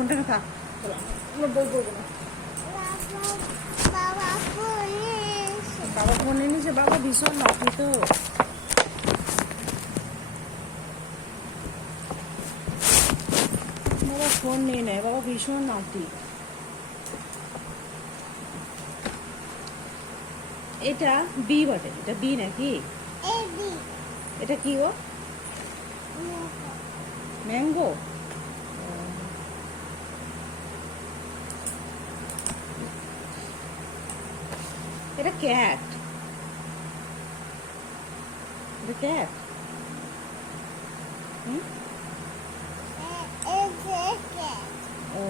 ফোনটা না থাক, বই পড়বো না। বাবা ফোন এনেছে, বাবা ভীষণ নটি তো। বাবা ফোন নিয়ে নেয়, বাবা ভীষণ নটি। এটা বি বটে, এটা বি নাকি? এটা কি গো? ম্যাঙ্গো। এটা ক্যাট, এটা ক্যাট। ও,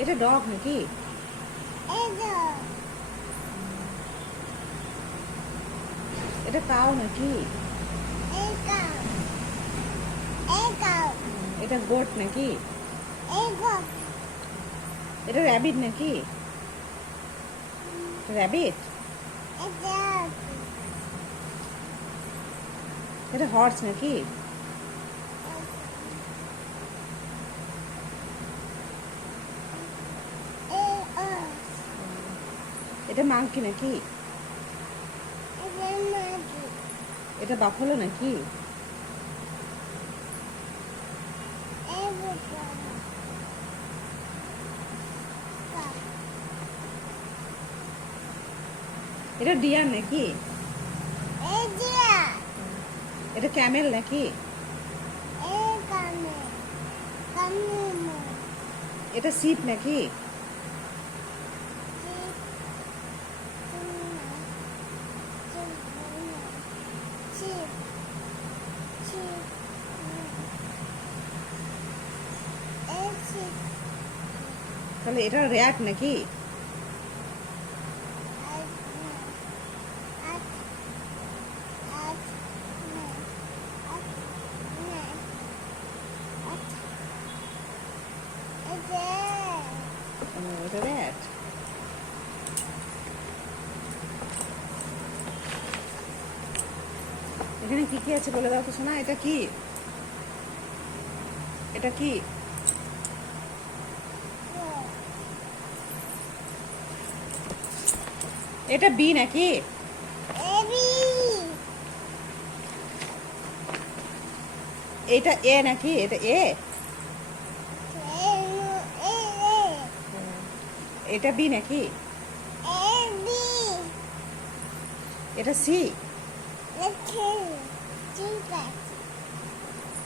এটা ডগ নাকি? এটা কাউ নাকি? এটা গোট নাকি? এটা র্যাবিট নাকি? র্যাবিট। এটা হর্স নাকি? এটা মাংকি নাকি? এটা বাফলো নাকি? এটা ডিয়ার নাকি? এটা ক্যামেল নাকি? এটা শিপ নাকি? তাহলে এটা র্যাট নাকি? এটা র্যাট। এখানে কি কি আছে বলে দাও তো শোনা। এটা কি? এটা কি? এটা বি নাকি? এটা এ নাকি? এটা এ। এটা বি নাকি? এটা সি।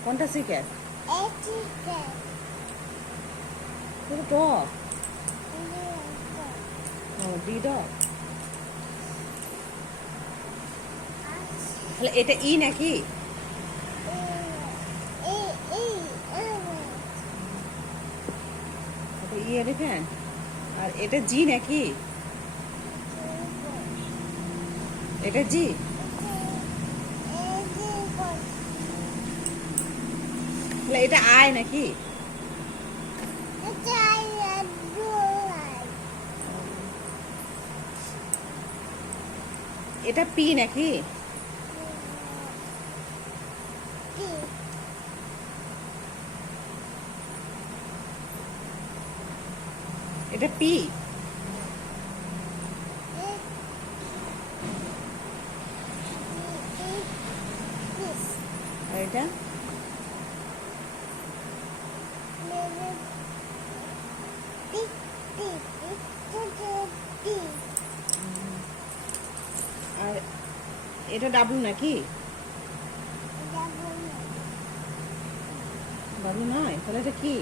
কোনটা সি ক্যাট? এটা ডগ। ও, ডি ডগ। তাহলে এটা ই নাকি? এটা ই এলিফ্যান্ট। আর এটা জি নাকি? এটা জি। তাহলে এটা আই নাকি? এটা পি নাকি? এটা পি। আর এটা আর এটা ডাব্লু নাকি? ডাব্লু নয়। তাহলে এটা কি?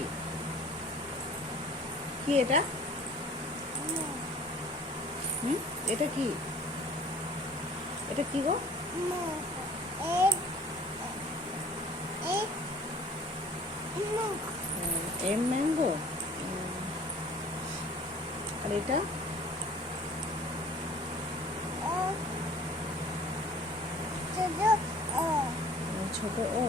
কি এটা? এটা কি? এটা কি গো? M mango. আর এটা ছোট ও।